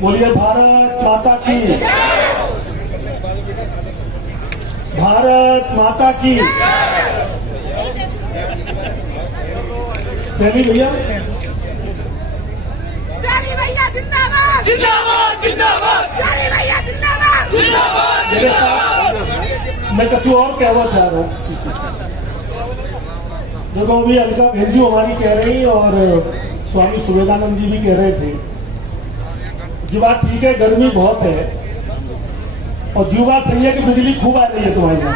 बोलिए भारत माता की, भारत माता की। सैली भैया, सैली भैया जिंदाबाद, जिंदाबाद जिंदाबाद, सैली भैया जिंदाबाद, जिंदाबाद। मेरे साथ मैं कुछ और कहना चाह रहा हूँ। देखो अभी अलका बहन हमारी कह रही और स्वामी सुवेदानंद जी भी कह रहे थे, जो बात ठीक है गर्मी बहुत है, और जो बात सही है कि बिजली खूब आ रही है तुम्हारी यहाँ,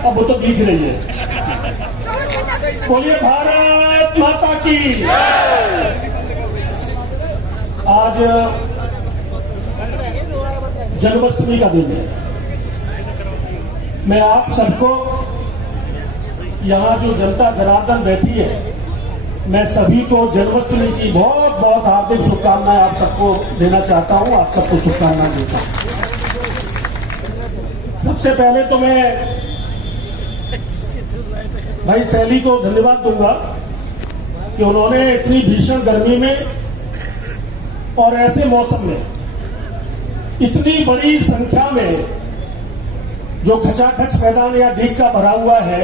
अब वो तो दिख रही है। बोलिए भारत माता की। आज जन्माष्टमी का दिन है। मैं आप सबको, यहाँ जो जनता जनार्दन बैठी है, मैं सभी को जन्माष्टमी की बहुत बहुत हार्दिक शुभकामनाएं आप सबको देना चाहता हूं, आप सबको शुभकामनाएं देता हूं। सबसे पहले तो मैं भाई सैली को धन्यवाद दूंगा कि उन्होंने इतनी भीषण गर्मी में और ऐसे मौसम में इतनी बड़ी संख्या में जो खचाखच मैदान या डीग का भरा हुआ है,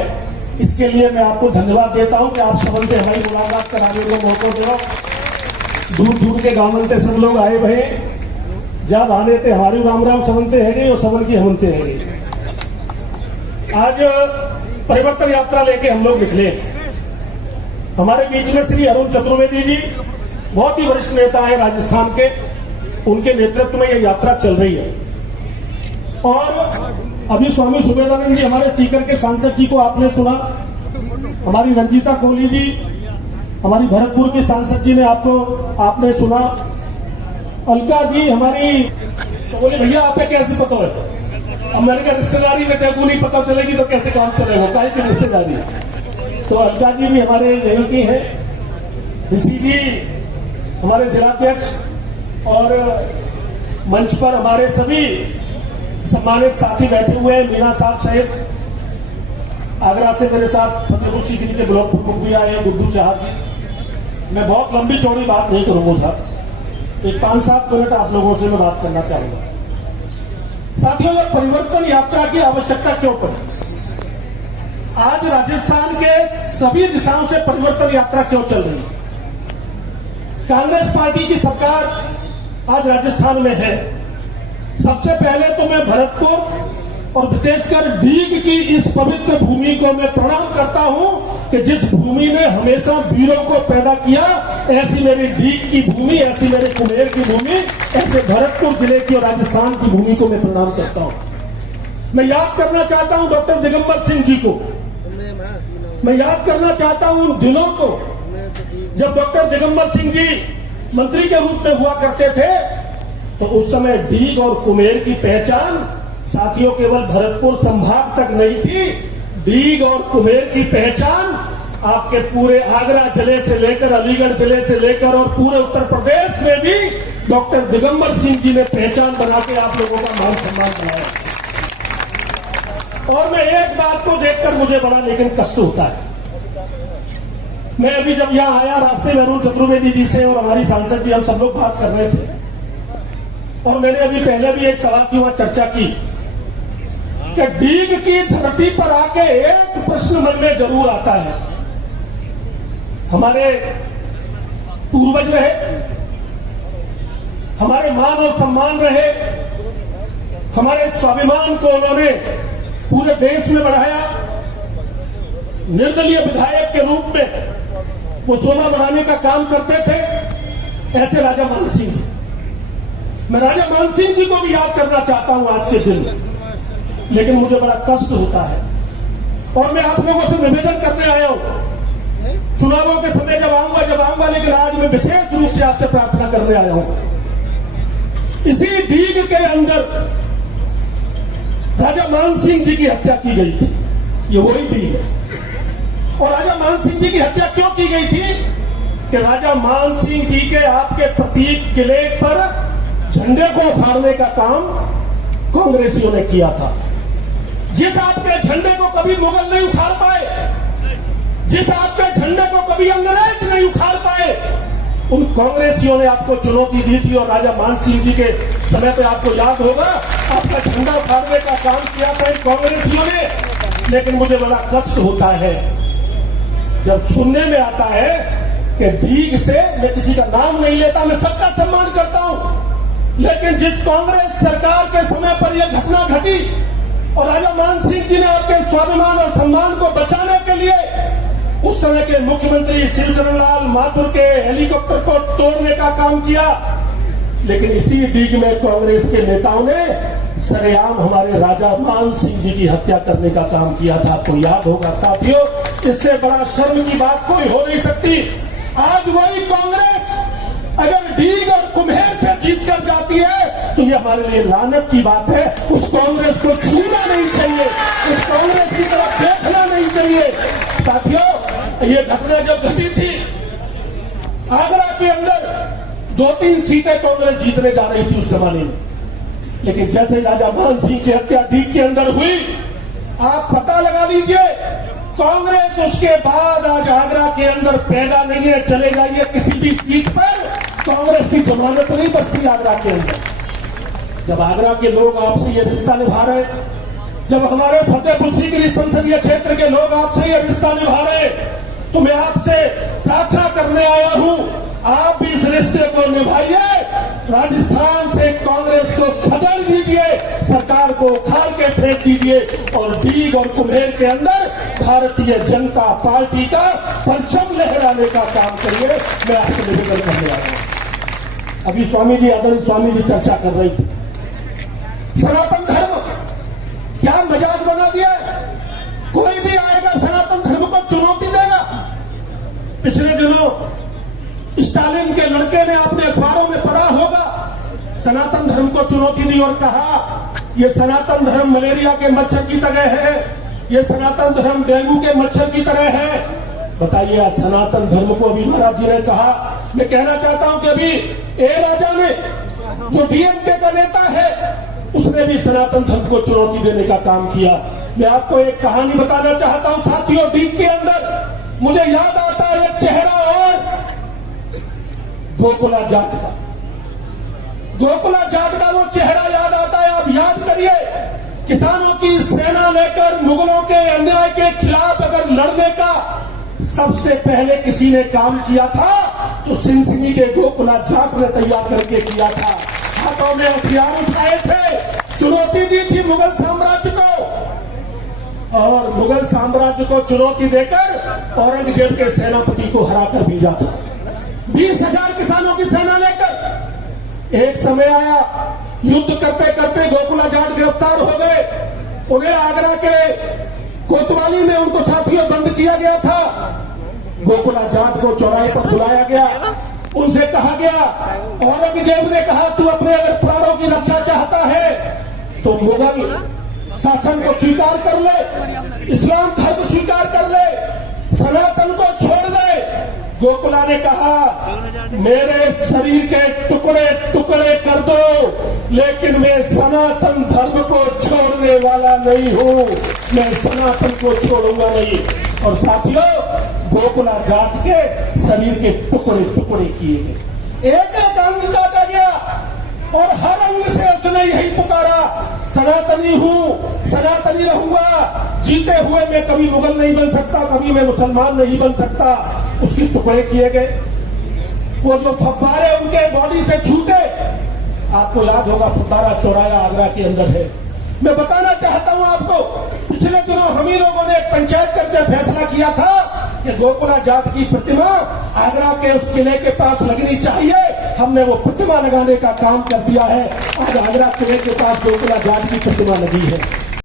इसके लिए मैं आपको धन्यवाद देता हूं कि आप सबनते हमारी मुलाकात कराने को मौका दो। दूर दूर के गांव में सब लोग आए भये, जब आने थे हमारी राम राम समनते है और समन की हमनते है। आज परिवर्तन यात्रा लेके हम लोग निकले। हमारे बीच में श्री अरुण चतुर्वेदी जी बहुत ही वरिष्ठ नेता है राजस्थान के, उनके नेतृत्व में यह यात्रा चल रही है। और अभी स्वामी सुवेदानंद जी हमारे सीकर के सांसद जी को आपने सुना, हमारी रंजीता कोहली जी हमारी भरतपुर के सांसद जी ने आपने सुना, अलका जी हमारी, तो बोले भैया आपको कैसे पता है? अमेरिका रिश्तेदारी में तेरे को नहीं पता चलेगी तो कैसे काम चलेगा, काय की रिश्तेदारी। तो अलका जी भी हमारे यहीं की है, ऋषि जी हमारे जिलाध्यक्ष, और मंच पर हमारे सभी सम्मानित साथी बैठे हुए हैं, मीना साहब सहित आगरा से मेरे साथ फतेहपुर सीकरी के ब्लॉक प्रमुख भी आए हैं, गुड्डू चाहत जी। मैं बहुत लंबी चौड़ी बात नहीं करूंगा साहब, एक 5-7 मिनट आप लोगों से मैं बात करना चाहूंगा। साथियों, परिवर्तन यात्रा की आवश्यकता क्यों पड़ी? आज राजस्थान के सभी दिशाओं से परिवर्तन यात्रा क्यों चल रही है? कांग्रेस पार्टी की सरकार आज राजस्थान में है। सबसे पहले तो मैं भरतपुर और विशेषकर डीग की इस पवित्र भूमि को मैं प्रणाम करता हूं कि जिस भूमि ने हमेशा वीरों को पैदा किया, ऐसी मेरी डीग की भूमि, ऐसी मेरे कुमेर की भूमि, ऐसे भरतपुर जिले की और राजस्थान की भूमि को मैं प्रणाम करता हूं। मैं याद करना चाहता हूं डॉक्टर दिगंबर सिंह जी को, मैं याद करना चाहता हूं उन दिनों को जब डॉक्टर दिगंबर सिंह जी मंत्री के रूप में हुआ करते थे। तो उस समय डीग और कुमेर की पहचान साथियों केवल भरतपुर संभाग तक नहीं थी, डीग और कुमेर की पहचान आपके पूरे आगरा जिले से लेकर अलीगढ़ जिले से लेकर और पूरे उत्तर प्रदेश में भी डॉक्टर दिगंबर सिंह जी ने पहचान बना के आप लोगों का मान सम्मान बनाया। और मैं एक बात को देखकर मुझे बड़ा लेकिन कष्ट होता है। मैं अभी जब यहां आया, रास्ते में अरुण चतुर्वेदी जी से और हमारी सांसद जी हम सब लोग बात कर रहे थे, और मैंने अभी पहले भी एक सवाल की वहां चर्चा की कि डीग की धरती पर आके एक प्रश्न मन में जरूर आता है। हमारे पूर्वज रहे, हमारे मान और सम्मान रहे, हमारे स्वाभिमान को उन्होंने पूरे देश में बढ़ाया। निर्दलीय विधायक के रूप में वो सोना बढ़ाने का काम करते थे, ऐसे राजा मान सिंह जी। मैं राजा मान सिंह जी को भी याद करना चाहता हूं आज के दिन, लेकिन मुझे बड़ा कष्ट होता है। और मैं आप लोगों से निवेदन करने आया हूं, चुनावों के समय जब आऊंगा, लेकिन आज मैं विशेष रूप से आपसे प्रार्थना करने आया हूं। इसी डीग के अंदर राजा मान सिंह जी की हत्या की गई थी, ये वही डीग है। और राजा मान सिंह जी की हत्या क्यों की गई थी कि राजा मान सिंह जी के आपके प्रतीक किले पर झंडे को उखाड़ने का काम कांग्रेसियों ने किया था। जिस आपके झंडे को कभी मुगल नहीं उखाड़ पाए, जिस आपके झंडे को कभी अंग्रेज नहीं उखाड़ पाए, उन कांग्रेसियों ने आपको चुनौती दी थी और राजा मान सिंह जी के समय पे आपको याद होगा आपका झंडा उठाने का काम किया था इन कांग्रेसियों ने। लेकिन मुझे बड़ा कष्ट होता है जब सुनने में आता है कि डीग से, मैं किसी का नाम नहीं लेता, मैं सबका सम्मान करता हूं, लेकिन जिस कांग्रेस सरकार के समय पर यह घटना घटी और राजा मान सिंह जी ने आपके स्वाभिमान और सम्मान को बचाने के लिए उस समय के मुख्यमंत्री शिवचरण लाल माथुर के हेलीकॉप्टर को तोड़ने का काम किया। लेकिन इसी डीग में कांग्रेस के नेताओं ने सरेआम हमारे राजा मान सिंह जी की हत्या करने का काम किया था। आपको याद होगा साथियों, इससे बड़ा शर्म की बात कोई हो नहीं सकती। आज वही कांग्रेस अगर डीग और कुम्हेर से जीत कर जाती है तो ये हमारे लिए लानत की बात है। उस कांग्रेस को छूना नहीं चाहिए, उस कांग्रेस की तरफ देखना नहीं चाहिए। साथियों, ये घटना जब घटी थी आगरा के अंदर 2-3 सीटें कांग्रेस जीतने जा रही थी उस जमाने में, लेकिन जैसे राजा मान सिंह की हत्या डीग के अंदर हुई, आप पता लगा लीजिए कांग्रेस उसके बाद आज आगरा के अंदर पैदा नहीं है। चले जाइए किसी भी सीट पर, कांग्रेस की जमानत नहीं बचती आगरा के अंदर। जब आगरा के लोग आपसे ये रिश्ता निभा रहे, जब हमारे फतेहपुर सीकरी संसदीय क्षेत्र के लोग आपसे ये रिश्ता निभा रहे, तो मैं आपसे प्रार्थना करने आया हूं, आप भी इस रिश्ते को निभाइए। राजस्थान से कांग्रेस को खदेड़ दीजिए, सरकार को उखाड़ के फेंक दीजिए और डीग और कुम्हेर के अंदर भारतीय जनता पार्टी का परचम लहराने का काम करिए। मैं आपसे निवेदन करने आया हूं। अभी स्वामी जी, आदरणीय स्वामी जी चर्चा कर रही थी, सनातन धर्म क्या मजाक बना दिया है। कोई भी आएगा सनातन धर्म को चुनौती देगा। पिछले दिनों स्टालिन के लड़के ने आपने अखबारों में पढ़ा होगा, सनातन धर्म को चुनौती दी और कहा ये सनातन धर्म मलेरिया के मच्छर की तरह है, ये सनातन धर्म डेंगू के मच्छर की तरह है। बताइए, आज सनातन धर्म को अभी महाराज जी ने कहा। मैं कहना चाहता हूं कि अभी ए राजा ने, जो डीएमके का नेता है, उसने भी सनातन धर्म को चुनौती देने का काम किया। मैं आपको एक कहानी बताना चाहता हूं साथियों। डीग के अंदर मुझे याद आता है एक चेहरा और, गोकुला जाट का। गोकुला जाट का वो चेहरा याद आता है। आप याद करिए, किसानों की सेना लेकर मुगलों के अन्याय के खिलाफ अगर लड़ने का सबसे पहले किसी ने काम किया था तो सिंसनी के गोकुला जाट ने तैयार करके किया था। हाथों में हथियार उठाए थे, चुनौती दी थी मुगल साम्राज्य को, और मुगल साम्राज्य को चुनौती देकर औरंगजेब के सेनापति को हराकर भेजा था 20,000 किसानों की सेना लेकर। एक समय आया, युद्ध करते करते गोकुला जाट गिरफ्तार हो गए। उन्हें आगरा के कोतवाली में उनको साथियों बंद किया गया था। गोकुला जाट को चौराहे पर बुलाया गया, उनसे कहा गया, औरंगजेब ने कहा तू अपने अगर प्राणों की रक्षा चाहता है तो मुगल शासन को स्वीकार कर ले, इस्लाम धर्म स्वीकार कर ले, सनातन को छोड़ दे। गोकुला ने कहा मेरे शरीर के टुकड़े टुकड़े कर दो, लेकिन मैं सनातन धर्म को छोड़ने वाला नहीं हूं, मैं सनातन को छोड़ूंगा नहीं। और साथियों, गोकुला जाट के शरीर के टुकड़े टुकड़े किए गए, एक एक अंग काटा गया और हर अंग से उसने यही पुकारा, सनातनी हूं, सनातनी रहूंगा, जीते हुए मैं कभी मुगल नहीं बन सकता, कभी मैं मुसलमान नहीं बन सकता। उसके टुकड़े किए गए। वो जो फव्वारे उनके बॉडी से छूटे, आपको याद होगा फव्वारा चौराया आगरा के अंदर है। मैं बताना चाहता हूं आपको, पिछले दिनों हम ही लोगों ने एक पंचायत करके फैसला किया था कि गोकुला जाट की प्रतिमा आगरा के उस किले के पास लगनी चाहिए। हमने वो प्रतिमा लगाने का काम कर दिया है। आज आगरा किले के पास गोकुला जाट की प्रतिमा लगी है।